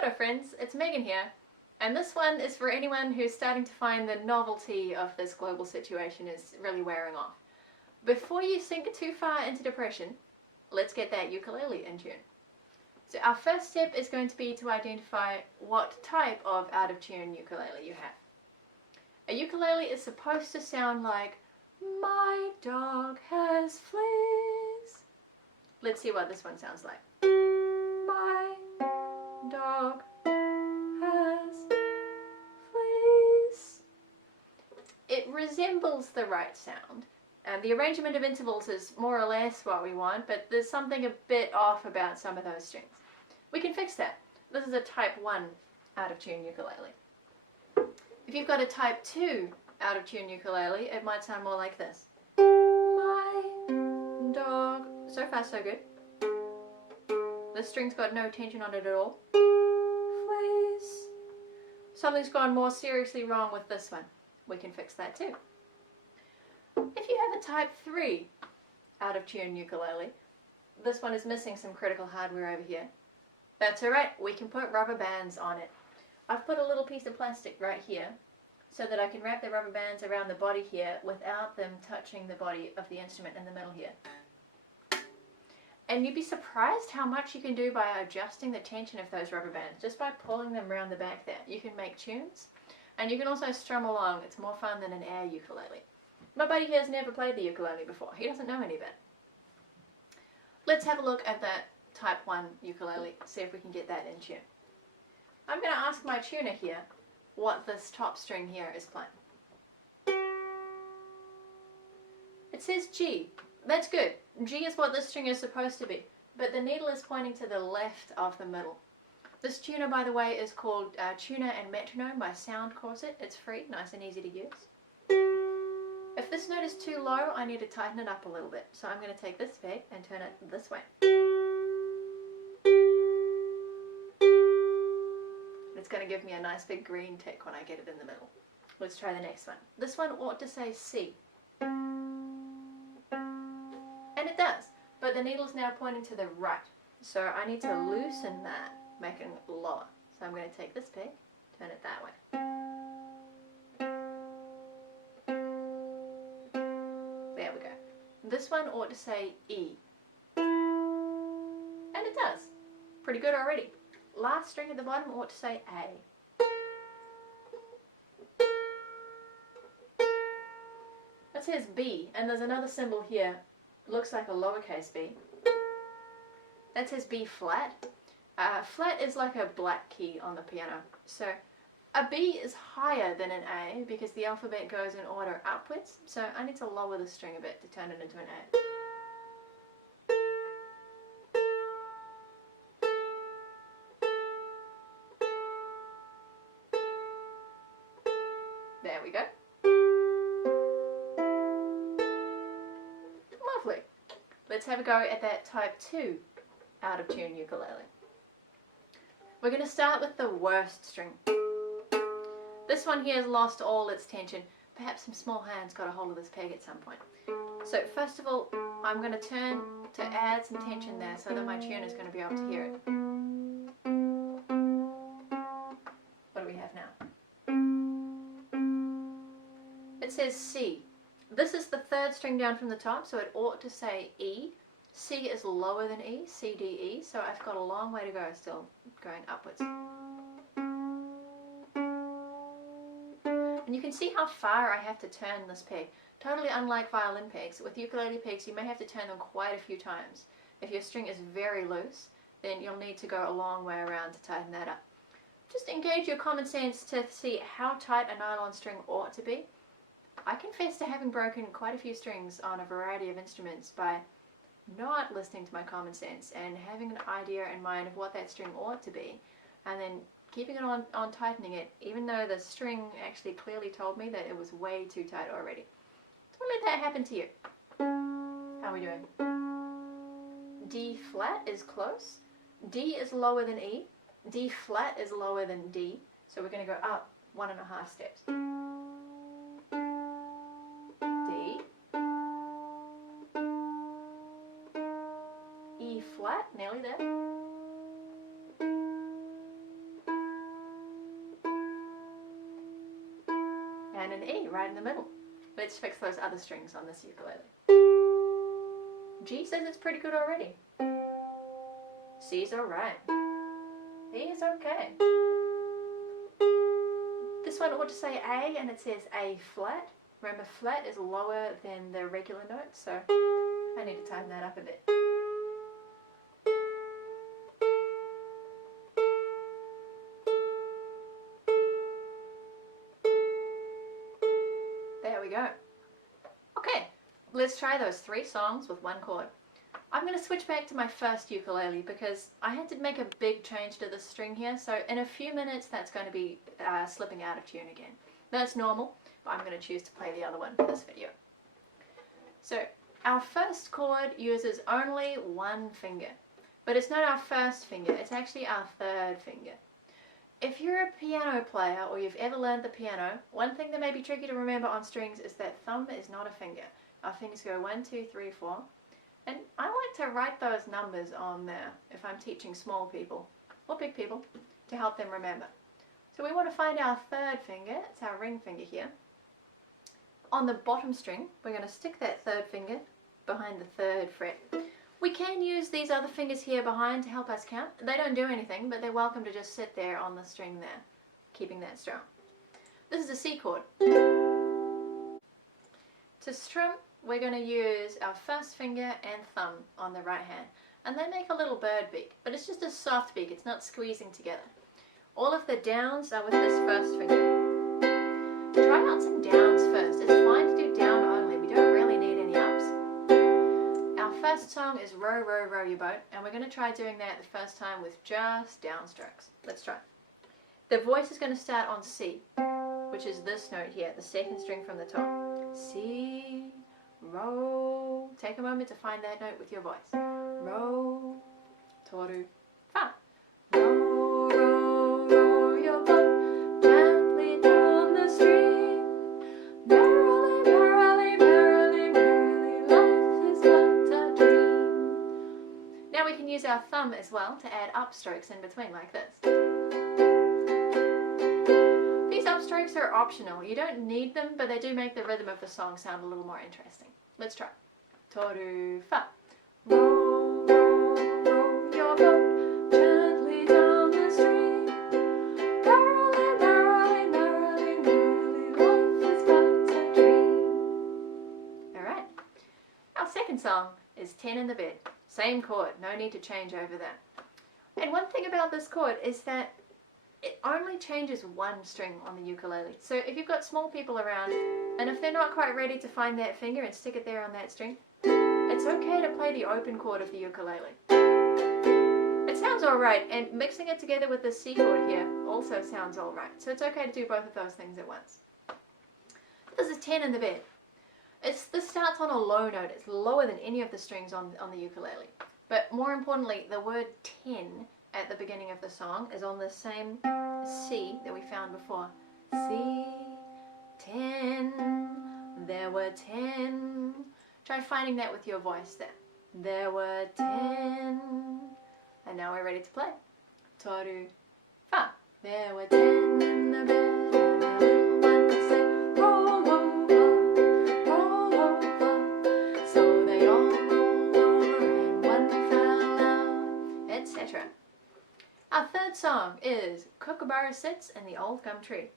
Kia ora friends, it's Megan here, and this one is for anyone who's starting to find the novelty of this global situation is really wearing off. Before you sink too far into depression, let's get that ukulele in tune. So our first step is going to be to identify what type of out-of-tune ukulele you have. A ukulele is supposed to sound like, "My dog has fleas." Let's see what this one sounds like. My dog has fleas. It resembles the right sound, and the arrangement of intervals is more or less what we want, but there's something a bit off about some of those strings. We can fix that. This is a type 1 out-of-tune ukulele. If you've got a type 2 out-of-tune ukulele, it might sound more like this. My dog. So far so good. The string's got no tension on it at all. Please. Something's gone more seriously wrong with this one. We can fix that too. If you have a type 3 out-of-tune ukulele, this one is missing some critical hardware over here. That's alright, we can put rubber bands on it. I've put a little piece of plastic right here so that I can wrap the rubber bands around the body here without them touching the body of the instrument in the middle here. And you'd be surprised how much you can do by adjusting the tension of those rubber bands, just by pulling them around the back there. You can make tunes, and you can also strum along. It's more fun than an air ukulele. My buddy here has never played the ukulele before. He doesn't know any of it. Let's have a look at that type 1 ukulele, see if we can get that in tune. I'm going to ask my tuner here what this top string here is playing. It says G. That's good. G is what this string is supposed to be, but the needle is pointing to the left of the middle. This tuner, by the way, is called Tuner and Metronome by Sound Corset. It's free, nice and easy to use. If this note is too low, I need to tighten it up a little bit. So I'm going to take this peg and turn it this way. It's going to give me a nice big green tick when I get it in the middle. Let's try the next one. This one ought to say C. And it does, but the needle's now pointing to the right. So I need to loosen that, making it lower. So I'm going to take this peg, turn it that way. There we go. This one ought to say E. And it does. Pretty good already. Last string at the bottom ought to say A. That says B, and there's another symbol here. Looks like a lowercase b. That says B flat. Flat is like a black key on the piano. So a B is higher than an A because the alphabet goes in order upwards. So I need to lower the string a bit to turn it into an A. There we go. Lovely. Let's have a go at that type 2 out-of-tune ukulele. We're going to start with the worst string. This one here has lost all its tension. Perhaps some small hands got a hold of this peg at some point. So first of all, I'm going to turn to add some tension there so that my tuner is going to be able to hear it. What do we have now? It says C. This is the third string down from the top, so it ought to say E. C is lower than E, C, D, E, so I've got a long way to go still going upwards. And you can see how far I have to turn this peg. Totally unlike violin pegs. With ukulele pegs you may have to turn them quite a few times. If your string is very loose, then you'll need to go a long way around to tighten that up. Just engage your common sense to see how tight a nylon string ought to be. I confess to having broken quite a few strings on a variety of instruments by not listening to my common sense and having an idea in mind of what that string ought to be, and then keeping it on tightening it, even though the string actually clearly told me that it was way too tight already. Don't let that happen to you. How are we doing? D flat is close. D is lower than E. D flat is lower than D. So we're going to go up 1.5 steps. D. E flat, nearly there. and an E right in the middle. Let's fix those other strings on this ukulele. G says it's pretty good already. C's alright. E is okay. This one ought to say A and it says A flat. Remember, flat is lower than the regular note, so I need to tighten that up a bit. There we go. Okay, let's try those 3 songs with 1 chord. I'm going to switch back to my first ukulele because I had to make a big change to the string here, so in a few minutes that's going to be slipping out of tune again. That's normal, but I'm going to choose to play the other one for this video. So our first chord uses only 1 finger, but it's not our first finger, it's actually our 3rd finger. If you're a piano player or you've ever learned the piano, one thing that may be tricky to remember on strings is that thumb is not a finger. Our fingers go 1, 2, 3, 4. And I like to write those numbers on there if I'm teaching small people, or big people, to help them remember. So we want to find our 3rd finger, it's our ring finger here. On the bottom string, we're going to stick that 3rd finger behind the 3rd fret. We can use these other fingers here behind to help us count. They don't do anything, but they're welcome to just sit there on the string there, keeping that strum. This is a C chord. To strum, we're going to use our 1st finger and thumb on the right hand. And they make a little bird beak, but it's just a soft beak, it's not squeezing together. All of the downs are with this 1st finger. Try out some downs first. It's fine to do down only, we don't really need any ups. Our first song is Row, Row, Row Your Boat, and we're going to try doing that the first time with just downstrokes. Let's try. The voice is going to start on C, which is this note here, the 2nd string from the top. C, row. Take a moment to find that note with your voice. Row, toru, fa. Row, row, row your boat gently down the stream. Merrily, merrily, merrily, merrily, life is but a dream. Now we can use our thumb as well to add upstrokes in between like this. These upstrokes are optional. You don't need them, but they do make the rhythm of the song sound a little more interesting. Let's try. Toru, fa. Row, row, row your boat gently down the stream. Merrily, merrily, merrily, merrily, life is but a dream. Alright. Our second song is 10 in the Bed. Same chord, no need to change over that. And one thing about this chord is that it only changes 1 string on the ukulele. So if you've got small people around, and if they're not quite ready to find that finger and stick it there on that string, it's okay to play the open chord of the ukulele. It sounds alright, and mixing it together with the C chord here also sounds alright. So it's okay to do both of those things at once. This is 10 in the Bed. This starts on a low note. It's lower than any of the strings on the ukulele. But more importantly, the word 10 at the beginning of the song is on the same C that we found before. C, 10, there were 10. Try finding that with your voice there. There were 10. And now we're ready to play. Toru, fa. There were 10 in the bed, and the little one said, roll over, roll over. So they all rolled over, and one fell out, etc. Our 3rd song is Kookaburra Sits in the Old Gum Tree.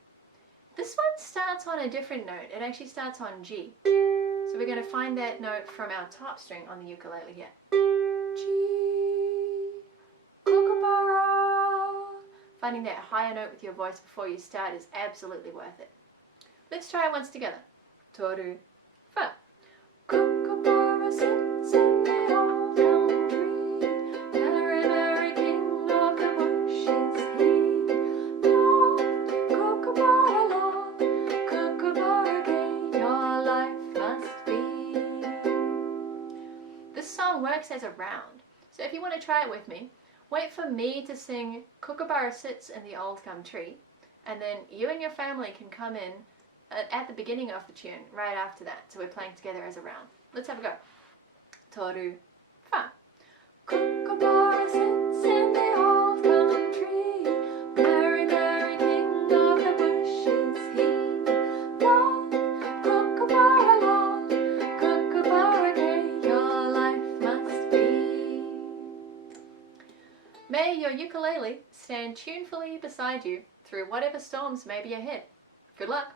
This one starts on a different note. It actually starts on G. So we're going to find that note from our top string on the ukulele here. G, Kookaburra. Finding that higher note with your voice before you start is absolutely worth it. Let's try it once together. Toru, fa. Kookaburra sits in the old gum tree. Merry, merry king of the bushes he. Loft, Kookaburra loft, Kookaburra gay, your life must be. This song works as a round. So if you want to try it with me, wait for me to sing Kookaburra Sits in the Old Gum Tree, and then you and your family can come in at the beginning of the tune, right after that. So we're playing together as a round. Let's have a go. Toru, fa. Kookaburra sits in the old gum tree. Merry, merry king of the bushes he. May your ukulele stand tunefully beside you through whatever storms may be ahead. Good luck!